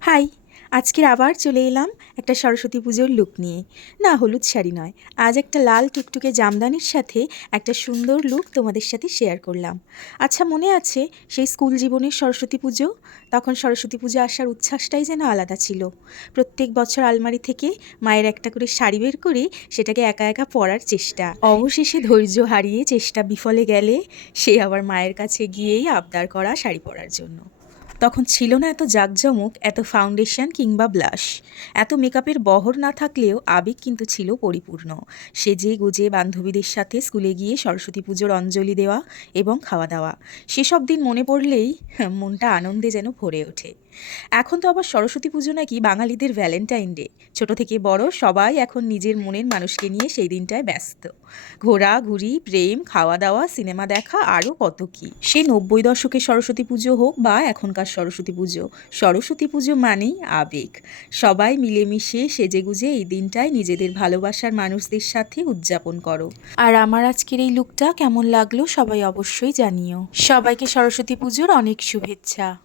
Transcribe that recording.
High! আজকের আবার চলে এলাম একটা সরস্বতী পুজোর লুক নিয়ে। না, হলুদ শাড়ি নয়। আজ একটা লাল টুকটুকে জামদানির সাথে একটা সুন্দর লুক তোমাদের সাথে শেয়ার করলাম। আচ্ছা, মনে আছে সেই স্কুল জীবনের সরস্বতী পুজো? তখন সরস্বতী পুজো আসার উচ্ছ্বাসটাই যেন আলাদা ছিল। প্রত্যেক বছর আলমারি থেকে মায়ের একটা করে শাড়ি বের করে সেটাকে একা একা পরার চেষ্টা। অবশেষে ধৈর্য হারিয়ে চেষ্টা বিফলে গেলে সে আবার মায়ের কাছে গিয়েই আবদার করা শাড়ি পরার জন্য। তখন ছিল না এত জাঁকজমক, এত ফাউন্ডেশন কিংবা ব্লাশ, এত মেকআপের বহর না থাকলেও আবেগ কিন্তু ছিল পরিপূর্ণ। সেজে গুজে বান্ধবীদের সাথে স্কুলে গিয়ে সরস্বতী পুজোর অঞ্জলি দেওয়া এবং খাওয়া দাওয়া, সেসব দিন মনে পড়লেই মনটা আনন্দে যেন ভরে ওঠে। এখন তো আবার সরস্বতী পুজো নাকি বাঙালিদের ভ্যালেন্টাইন ডে। ছোট থেকে বড় সবাই এখন নিজের মনের মানুষকে নিয়ে সেই দিনটায় ব্যস্ত। ঘোরাঘুরি, প্রেম, খাওয়া দাওয়া, সিনেমা দেখা, আরও কত কী। সে ৯০ দশকের সরস্বতী পুজো হোক বা এখনকার সরস্বতী পুজো, সরস্বতী পুজো মানেই আবেগ। সবাই মিলেমিশে সেজেগুজে এই দিনটায় নিজেদের ভালোবাসার মানুষদের সাথে উদযাপন করো। আর আমার আজকের এই লুকটা কেমন লাগলো সবাই অবশ্যই জানিও। সবাইকে সরস্বতী পুজোর অনেক শুভেচ্ছা।